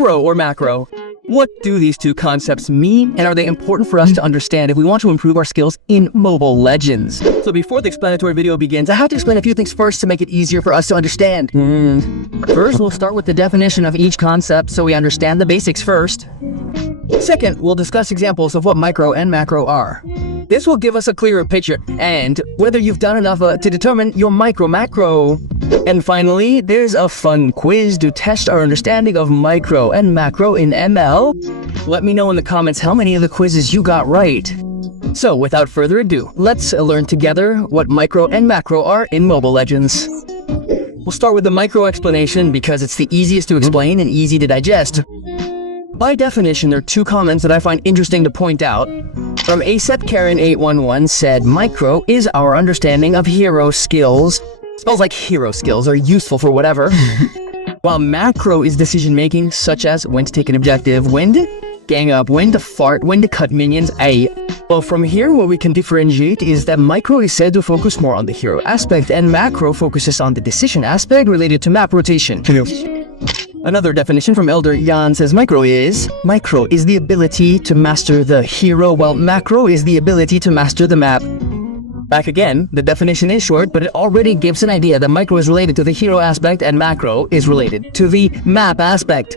micro or macro. What do these two concepts mean, and are they important for us to understand if we want to improve our skills in Mobile Legends? So before the explanatory video begins, I have to explain a few things first to make it easier for us to understand. First, we'll start with the definition of each concept so we understand the basics first. Second, we'll discuss examples of what micro and macro are. This will give us a clearer picture, and whether you've done enough to determine your micro-macro. And finally, there's a fun quiz to test our understanding of micro and macro in ML. Let me know in the comments how many of the quizzes you got right. So, without further ado, let's learn together what micro and macro are in Mobile Legends. We'll start with the micro explanation because it's the easiest to explain and easy to digest. By definition, there are two comments that I find interesting to point out. From ASEP Karen 811 said, micro is our understanding of hero skills. Smells like hero skills are useful for whatever. While macro is decision making, such as when to take an objective, when to gang up, when to fart, when to cut minions. Well, from here, what we can differentiate is that micro is said to focus more on the hero aspect, and macro focuses on the decision aspect related to map rotation. Another definition from Elder Jan says micro is the ability to master the hero, while macro is the ability to master the map. Back again, the definition is short, but it already gives an idea that micro is related to the hero aspect and macro is related to the map aspect.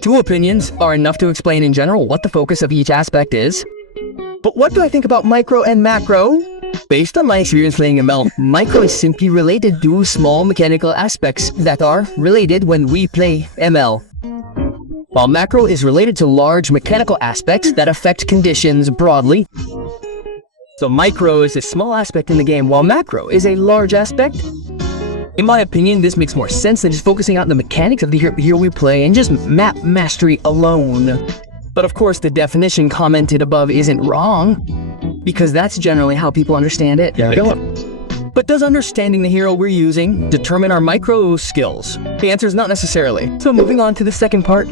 Two opinions are enough to explain in general what the focus of each aspect is. But what do I think about micro and macro? Based on my experience playing ML, micro is simply related to small mechanical aspects that are related when we play ML. While macro is related to large mechanical aspects that affect conditions broadly. So micro is a small aspect in the game, while macro is a large aspect. In my opinion, this makes more sense than just focusing on the mechanics of the hero we play and just map mastery alone. But of course, the definition commented above isn't wrong, because that's generally how people understand it. But does understanding the hero we're using determine our micro skills? The answer is not necessarily. So moving on to the second part.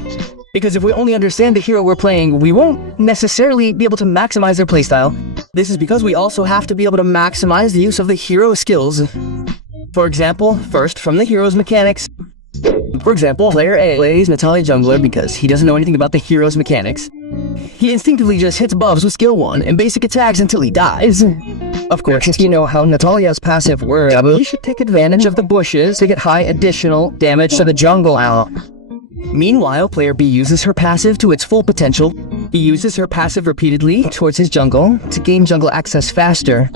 Because if we only understand the hero we're playing, we won't necessarily be able to maximize their playstyle. This is because we also have to be able to maximize the use of the hero skills. For example, first from the hero's mechanics. For example, player A plays Natalia jungler because he doesn't know anything about the hero's mechanics. He instinctively just hits buffs with skill 1 and basic attacks until he dies. Of course, if you know how Natalia's passive works, you should take advantage of the bushes to get high additional damage to the jungle. Meanwhile, player B uses her passive to its full potential. He uses her passive repeatedly towards his jungle to gain jungle access faster.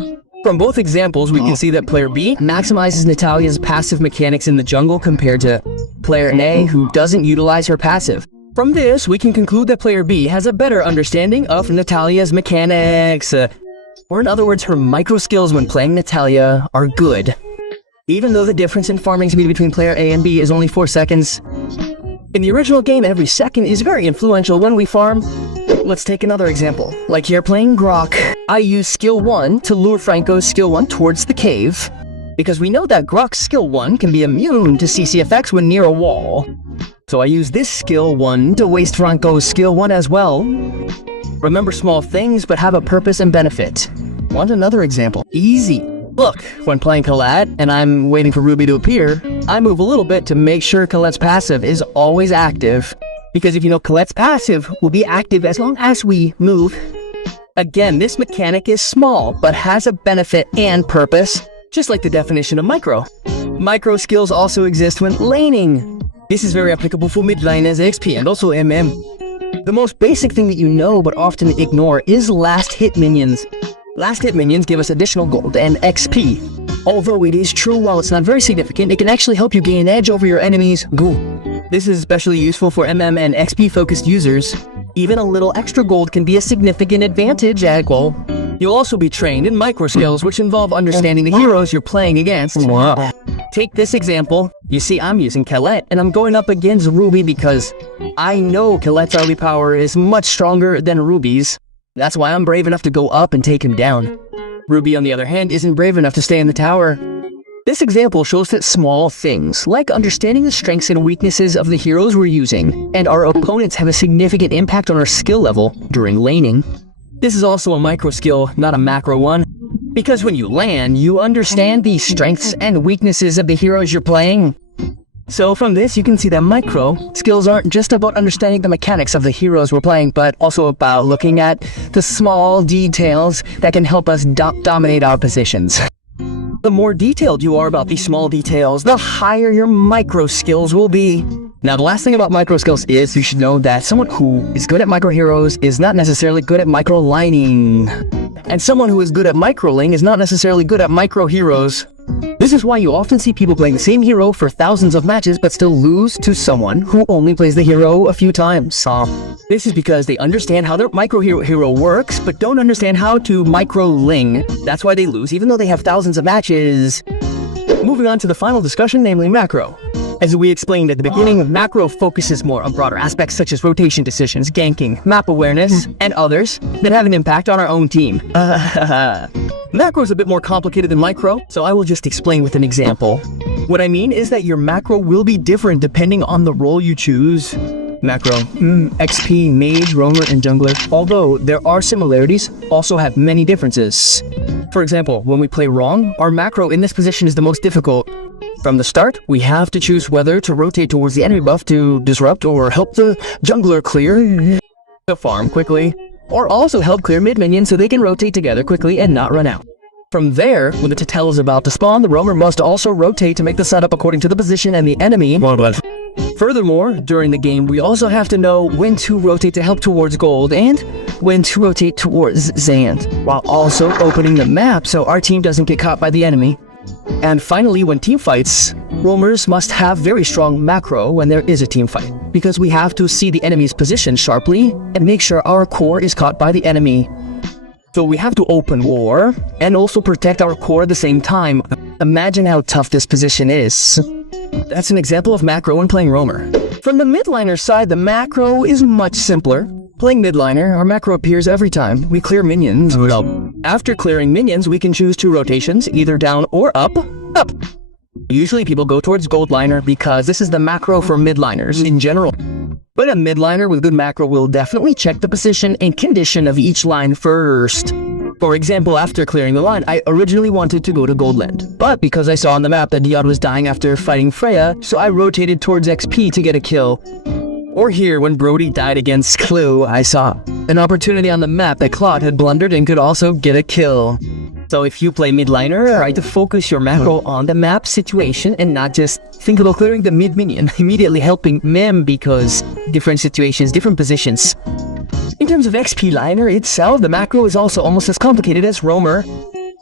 From both examples, we can see that player B maximizes Natalia's passive mechanics in the jungle compared to player A, who doesn't utilize her passive. From this, we can conclude that player B has a better understanding of Natalia's mechanics. Or in other words, her micro skills when playing Natalia are good. Even though the difference in farming speed between player A and B is only 4 seconds. In the original game, every second is very influential when we farm. Let's take another example. Like here playing Grok, I use skill 1 to lure Franco's skill 1 towards the cave. Because we know that Grok's skill 1 can be immune to CC effects when near a wall. So I use this skill 1 to waste Franco's skill 1 as well. Remember small things, but have a purpose and benefit. Want another example? Easy. Look, when playing Colette, and I'm waiting for Ruby to appear, I move a little bit to make sure Colette's passive is always active. Because if you know Colette's passive will be active as long as we move. Again, this mechanic is small, but has a benefit and purpose, just like the definition of micro. Micro skills also exist when laning. This is very applicable for mid lane as XP and also MM. The most basic thing that you know but often ignore is last hit minions. Last hit minions give us additional gold and XP. Although it is true, while it's not very significant, it can actually help you gain an edge over your enemies. This is especially useful for MM and XP focused users. Even a little extra gold can be a significant advantage at goal. You'll also be trained in micro skills, which involve understanding the heroes you're playing against. Take this example. You see, I'm using Colette, and I'm going up against Ruby because I know Colette's early power is much stronger than Ruby's. That's why I'm brave enough to go up and take him down. Ruby, on the other hand, isn't brave enough to stay in the tower. This example shows that small things, like understanding the strengths and weaknesses of the heroes we're using, and our opponents have a significant impact on our skill level during laning. This is also a micro skill, not a macro one, because when you LAN, you understand the strengths and weaknesses of the heroes you're playing. So from this, you can see that micro skills aren't just about understanding the mechanics of the heroes we're playing, but also about looking at the small details that can help us dominate our positions. The more detailed you are about these small details, the higher your micro skills will be. Now, the last thing about micro skills is you should know that someone who is good at micro heroes is not necessarily good at micro lining. And someone who is good at microling is not necessarily good at micro heroes. This is why you often see people playing the same hero for thousands of matches but still lose to someone who only plays the hero a few times. This is because they understand how their micro hero works but don't understand how to micro-ling. That's why they lose even though they have thousands of matches. Moving on to the final discussion, namely macro. As we explained at the beginning, macro focuses more on broader aspects such as rotation decisions, ganking, map awareness, and others that have an impact on our own team. Macro is a bit more complicated than micro, so I will just explain with an example. What I mean is that your macro will be different depending on the role you choose. Macro, XP, mage, roamer, and jungler, although there are similarities, also have many differences. For example, when we play wrong, our macro in this position is the most difficult. From the start, we have to choose whether to rotate towards the enemy buff to disrupt or help the jungler clear the farm quickly, or also help clear mid minions so they can rotate together quickly and not run out. From there, when the Tatel is about to spawn, the roamer must also rotate to make the setup according to the position and the enemy. Furthermore, during the game, we also have to know when to rotate to help towards gold and when to rotate towards Zand, while also opening the map so our team doesn't get caught by the enemy. And finally, when team fights, roamers must have very strong macro when there is a team fight, because we have to see the enemy's position sharply and make sure our core is caught by the enemy. So we have to open war and also protect our core at the same time. Imagine how tough this position is. That's an example of macro when playing roamer. From the midliner side, the macro is much simpler. Playing midliner, our macro appears every time we clear minions. After clearing minions, we can choose two rotations, either down or up. Up. Usually people go towards gold liner because this is the macro for midliners in general. But a midliner with good macro will definitely check the position and condition of each line first. For example, after clearing the line, I originally wanted to go to gold land, but because I saw on the map that Diod was dying after fighting Freya, so I rotated towards XP to get a kill. Or here, when Brody died against Clue, I saw an opportunity on the map that Claude had blundered and could also get a kill. So if you play midliner, try to focus your macro on the map situation and not just think about clearing the mid minion, immediately helping Mem because different situations, different positions. In terms of XP liner itself, the macro is also almost as complicated as roamer.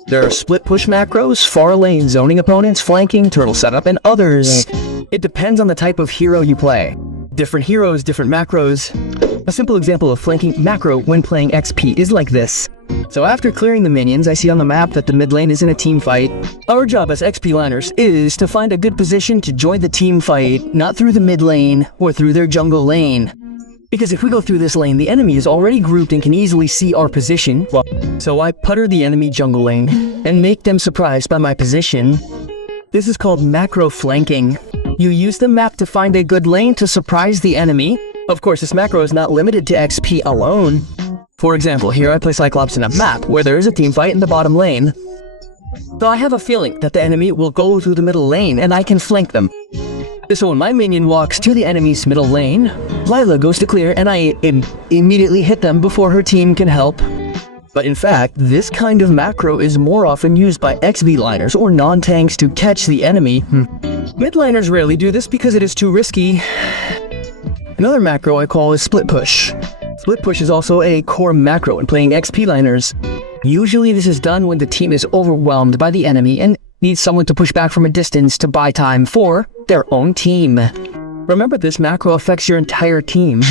There are split push macros, far lane zoning opponents, flanking, turtle setup, and others. It depends on the type of hero you play. Different heroes, different macros. A simple example of flanking macro when playing XP is like this. So after clearing the minions, I see on the map that the mid lane is in a team fight. Our job as XP liners is to find a good position to join the team fight, not through the mid lane or through their jungle lane. Because if we go through this lane, the enemy is already grouped and can easily see our position. So I putter the enemy jungle lane and make them surprised by my position. This is called macro flanking. You use the map to find a good lane to surprise the enemy. Of course, this macro is not limited to XP alone. For example, here I play Cyclops in a map where there is a team fight in the bottom lane. So I have a feeling that the enemy will go through the middle lane and I can flank them. So when my minion walks to the enemy's middle lane, Lila goes to clear and I immediately hit them before her team can help. But in fact, this kind of macro is more often used by XP liners or non-tanks to catch the enemy. Midliners rarely do this because it is too risky. Another macro I call is split push. Split push is also a core macro in playing XP liners. Usually this is done when the team is overwhelmed by the enemy and needs someone to push back from a distance to buy time for their own team. Remember, this macro affects your entire team.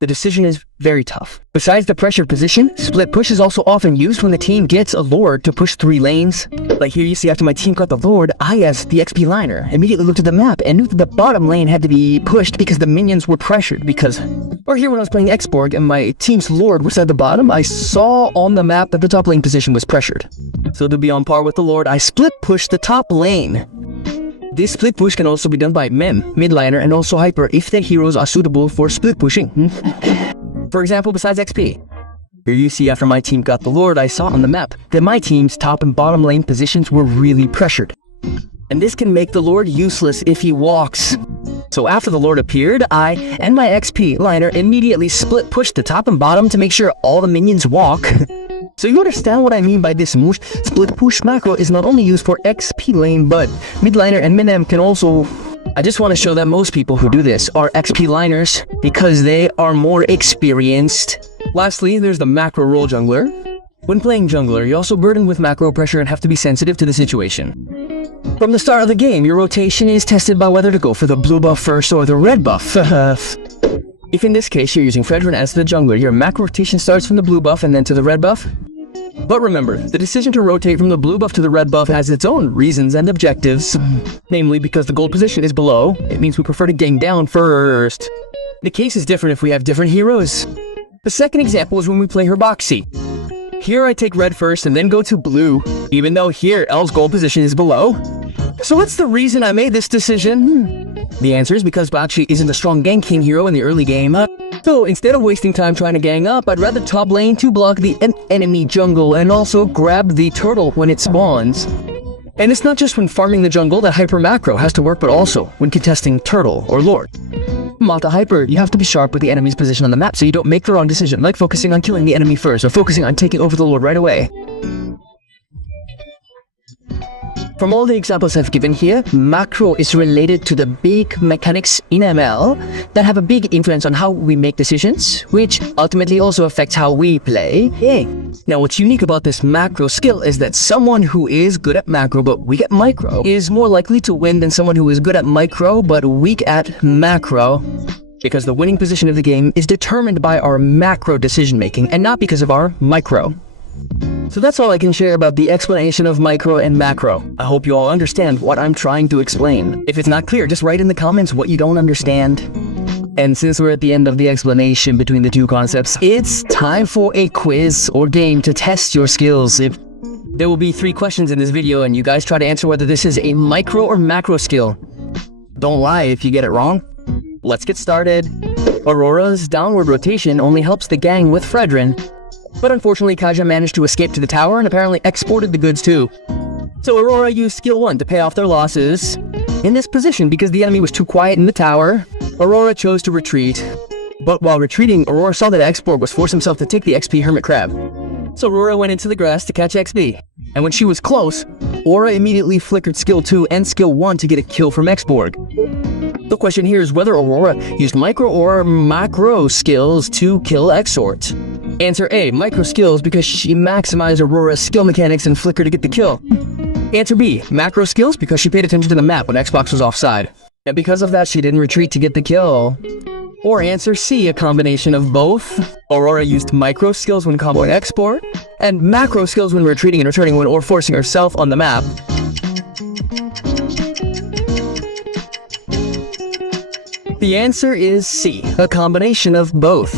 The decision is very tough. Besides the pressured position, split push is also often used when the team gets a lord to push 3 lanes. Like here you see after my team got the lord, I as the XP liner immediately looked at the map and knew that the bottom lane had to be pushed because the minions were pressured Or here when I was playing Xborg and my team's lord was at the bottom, I saw on the map that the top lane position was pressured. So to be on par with the lord, I split pushed the top lane. This split push can also be done by Mem, midliner, and also Hyper if their heroes are suitable for split pushing. For example, besides XP. Here you see after my team got the lord, I saw on the map that my team's top and bottom lane positions were really pressured. and this can make the Lord useless if he walks. So after the Lord appeared, I and my XP liner immediately split pushed the top and bottom to make sure all the minions walk. So you understand what I mean by this moosh? Split push macro is not only used for XP lane, but mid liner and min-em can also... I just want to show that most people who do this are XP liners because they are more experienced. Lastly, there's the macro role jungler. When playing jungler, you're also burdened with macro pressure and have to be sensitive to the situation. From the start of the game, your rotation is tested by whether to go for the blue buff first or the red buff. If in this case you're using Fredrin as the jungler, your macro rotation starts from the blue buff and then to the red buff. But remember, the decision to rotate from the blue buff to the red buff has its own reasons and objectives. Namely, because the gold position is below, it means we prefer to gang down first. The case is different if we have different heroes. The second example is when we play Herboxy. Here I take red first and then go to blue, even though here L's gold position is below. So what's the reason I made this decision? The answer is because Bakshi isn't a strong ganking hero in the early game. So instead of wasting time trying to gang up, I'd rather top lane to block the enemy jungle and also grab the turtle when it spawns. And it's not just when farming the jungle that hyper macro has to work, but also when contesting turtle or lord. Mata hyper, you have to be sharp with the enemy's position on the map so you don't make the wrong decision, like focusing on killing the enemy first or focusing on taking over the lord right away. From all the examples I've given here, macro is related to the big mechanics in ML that have a big influence on how we make decisions, which ultimately also affects how we play. Now what's unique about this macro skill is that someone who is good at macro but weak at micro is more likely to win than someone who is good at micro but weak at macro, because the winning position of the game is determined by our macro decision making and not because of our micro. So that's all I can share about the explanation of micro and macro. I hope you all understand what I'm trying to explain. If it's not clear, just write in the comments what you don't understand. And since we're at the end of the explanation between the two concepts, it's time for a quiz or game to test your skills. There will be 3 questions in this video and you guys try to answer whether this is a micro or macro skill. Don't lie if you get it wrong. Let's get started. Aurora's downward rotation only helps the gang with Fredrin. But unfortunately, Kaja managed to escape to the tower and apparently exported the goods too. So Aurora used skill 1 to pay off their losses. In this position, because the enemy was too quiet in the tower, Aurora chose to retreat. But while retreating, Aurora saw that Xborg was forced himself to take the XP Hermit Crab. So Aurora went into the grass to catch XP. And when she was close, Aura immediately flickered skill 2 and skill 1 to get a kill from Xborg. The question here is whether Aurora used micro or macro skills to kill Xort. Answer A, micro skills, because she maximized Aurora's skill mechanics and flicker to get the kill. Answer B, macro skills, because she paid attention to the map when Xbox was offside. And because of that, she didn't retreat to get the kill. Or answer C, a combination of both. Aurora used micro skills when comboing export, and macro skills when retreating and returning when or forcing herself on the map. The answer is C, a combination of both.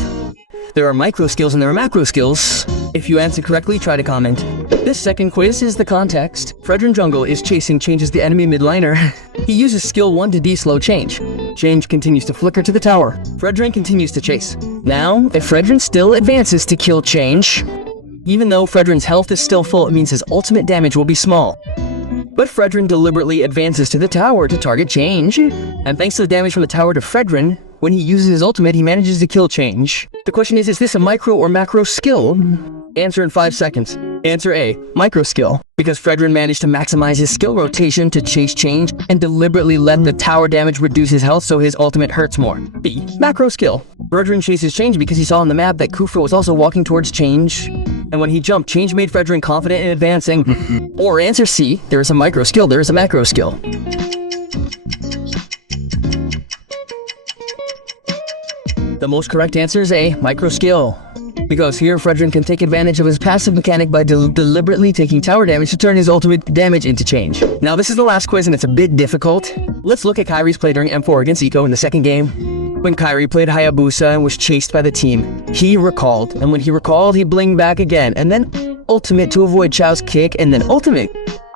There are micro skills and there are macro skills. If you answer correctly, try to comment. This second quiz is the context. Fredrin Jungle is chasing Change as the enemy mid-liner. He uses skill 1 to de-slow Change. Change continues to flicker to the tower. Fredrin continues to chase. Now, if Fredrin still advances to kill Change, even though Fredrin's health is still full, it means his ultimate damage will be small. But Fredrin deliberately advances to the tower to target Change. And thanks to the damage from the tower to Fredrin, when he uses his ultimate, he manages to kill Change. The question is this a micro or macro skill? Answer in 5 seconds. Answer A, micro skill, because Fredrin managed to maximize his skill rotation to chase Change and deliberately let the tower damage reduce his health so his ultimate hurts more. B, macro skill. Fredrin chases Change because he saw on the map that Kufra was also walking towards Change. And when he jumped, Change made Fredrin confident in advancing. Or answer C, there is a micro skill, there is a macro skill. The most correct answer is A, micro skill. Because here Fredrin can take advantage of his passive mechanic by deliberately taking tower damage to turn his ultimate damage into Change. Now this is the last quiz and it's a bit difficult. Let's look at Kairi's play during M4 against Eco in the second game. When Kairi played Hayabusa and was chased by the team, he recalled, and when he recalled, he blinged back again, and then ultimate to avoid Chao's kick, and then ultimate.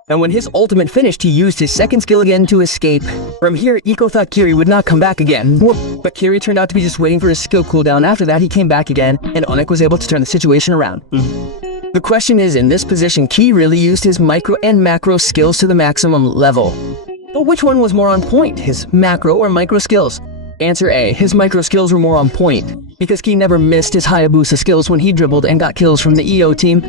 And when his ultimate finished, he used his second skill again to escape. From here, Eco thought Kiri would not come back again. But Kiri turned out to be just waiting for his skill cooldown. After that, he came back again, and Onik was able to turn the situation around. The question is, in this position, Key really used his micro and macro skills to the maximum level. But which one was more on point, his macro or micro skills? Answer A, his micro skills were more on point, because Key never missed his Hayabusa skills when he dribbled and got kills from the EO team.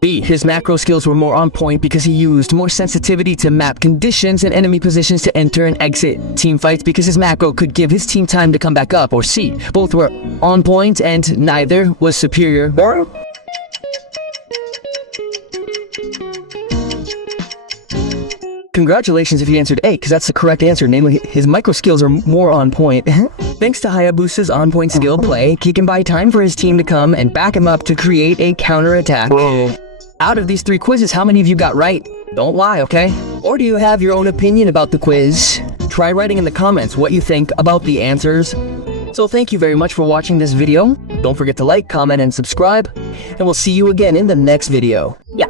B, his macro skills were more on point because he used more sensitivity to map conditions and enemy positions to enter and exit team fights because his macro could give his team time to come back up. Or C, both were on point and neither was superior. Congratulations if you answered A, because that's the correct answer, namely his micro skills are more on point. Thanks to Hayabusa's on-point skill play, he can buy time for his team to come and back him up to create a counter-attack. Out of these 3 quizzes, how many of you got right? Don't lie, okay? Or do you have your own opinion about the quiz? Try writing in the comments what you think about the answers. So thank you very much for watching this video. Don't forget to like, comment, and subscribe. And we'll see you again in the next video. Yeah.